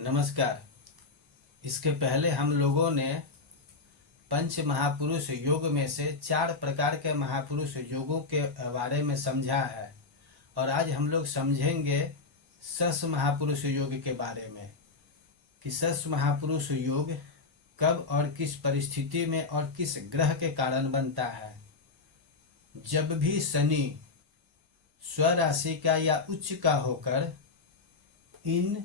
नमस्कार। इसके पहले हम लोगों ने पंच महापुरुष योग में से 4 प्रकार के महापुरुष योगों के बारे में समझा है और आज हम लोग समझेंगे सस महापुरुष योग के बारे में कि सस महापुरुष योग कब और किस परिस्थिति में और किस ग्रह के कारण बनता है। जब भी शनि स्वराशि का या उच्च का होकर इन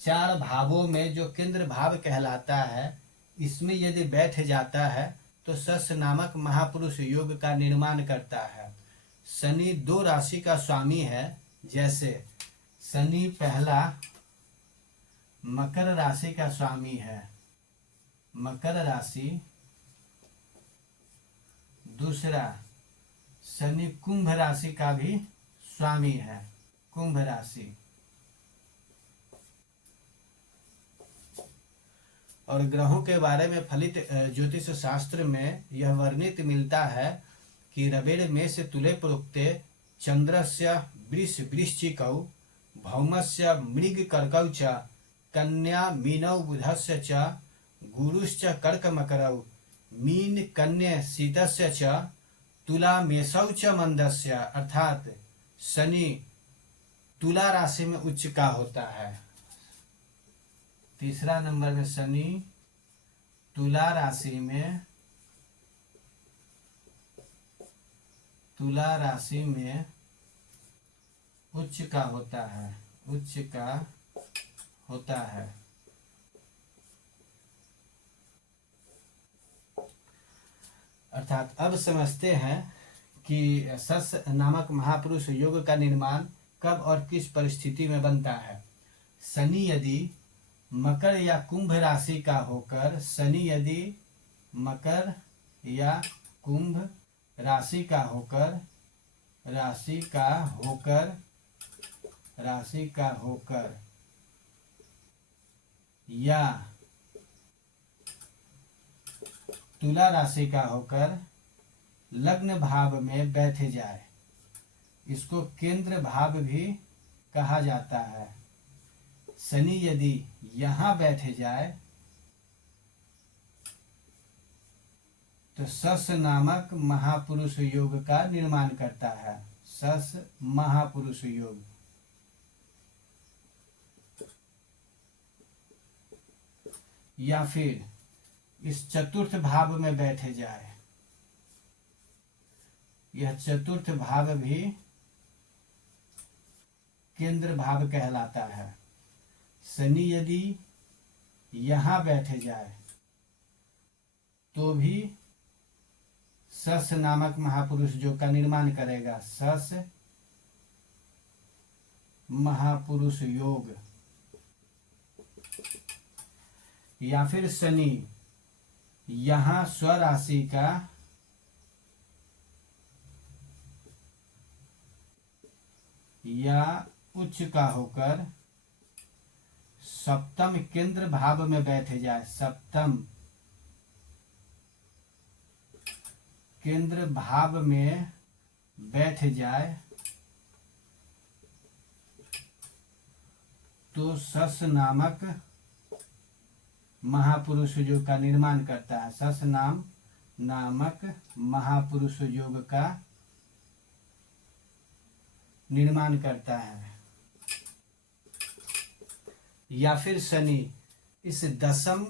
4 भावों में जो केंद्र भाव कहलाता है इसमें यदि बैठ जाता है तो सस नामक महापुरुष योग का निर्माण करता है। शनि 2 राशि का स्वामी है। जैसे शनि पहला मकर राशि का स्वामी है, मकर राशि। दूसरा शनि कुंभ राशि का भी स्वामी है, कुंभ राशि। और ग्रहों के बारे में फलित ज्योतिष शास्त्र में यह वर्णित मिलता है कि रवेण मेष तुले प्रोक्ते चंद्रस्य वृष वृश्चिकौ भौमस्य मृग कर्कौ च कन्या मीनौ बुधस्य च गुरुश्च कर्क मकरौ मीन कन्या शीतस्य च तुला मेषौ च मंदस्य। अर्थात शनि तुला राशि में उच्च का होता है। तीसरा नंबर में शनि तुला राशि में उच्च का होता है, उच्च का होता है। अर्थात अब समझते हैं कि सस नामक महापुरुष योग का निर्माण कब और किस परिस्थिति में बनता है। शनि यदि मकर या कुंभ राशि का होकर, शनि यदि मकर या कुंभ राशि का होकर या तुला राशि का होकर लग्न भाव में बैठ जाए, इसको केंद्र भाव भी कहा जाता है। शनि यदि यहाँ बैठ जाए तो सस नामक महापुरुष योग का निर्माण करता है, सस महापुरुष योग। या फिर इस चतुर्थ भाव में बैठ जाए, यह चतुर्थ भाव भी केंद्र भाव कहलाता है। शनि यदि यहाँ बैठ जाए तो भी सस नामक महापुरुष योग का निर्माण करेगा, सस महापुरुष योग। या फिर शनि यहाँ स्वराशि का या उच्च का होकर सप्तम केंद्र भाव में बैठ जाए, सप्तम केंद्र भाव में बैठ जाए तो सस नामक महापुरुष योग का निर्माण करता है, सस नामक महापुरुष योग का निर्माण करता है। या फिर शनि इस दशम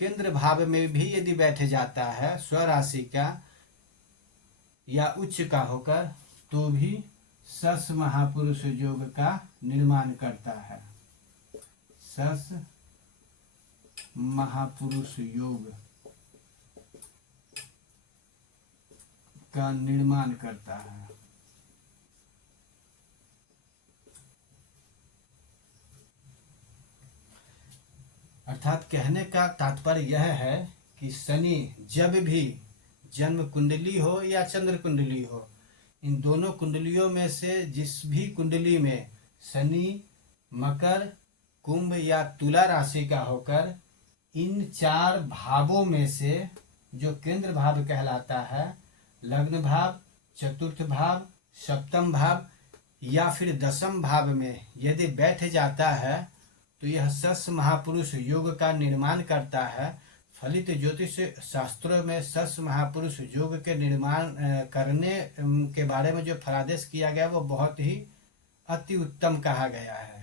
केंद्र भाव में भी यदि बैठ जाता है स्वराशि का या उच्च का होकर तो भी सस महापुरुष योग का निर्माण करता है, सस महापुरुष योग का निर्माण करता है। अर्थात कहने का तात्पर्य यह है कि शनि जब भी जन्म कुंडली हो या चंद्र कुंडली हो, इन दोनों कुंडलियों में से जिस भी कुंडली में शनि मकर कुंभ या तुला राशि का होकर इन 4 भावों में से जो केंद्र भाव कहलाता है, लग्न भाव, चतुर्थ भाव, सप्तम भाव या फिर दशम भाव में यदि बैठ जाता है तो यह सस महापुरुष योग का निर्माण करता है। फलित ज्योतिष शास्त्रों में सस महापुरुष योग के निर्माण करने के बारे में जो फलादेश किया गया वो बहुत ही अति उत्तम कहा गया है।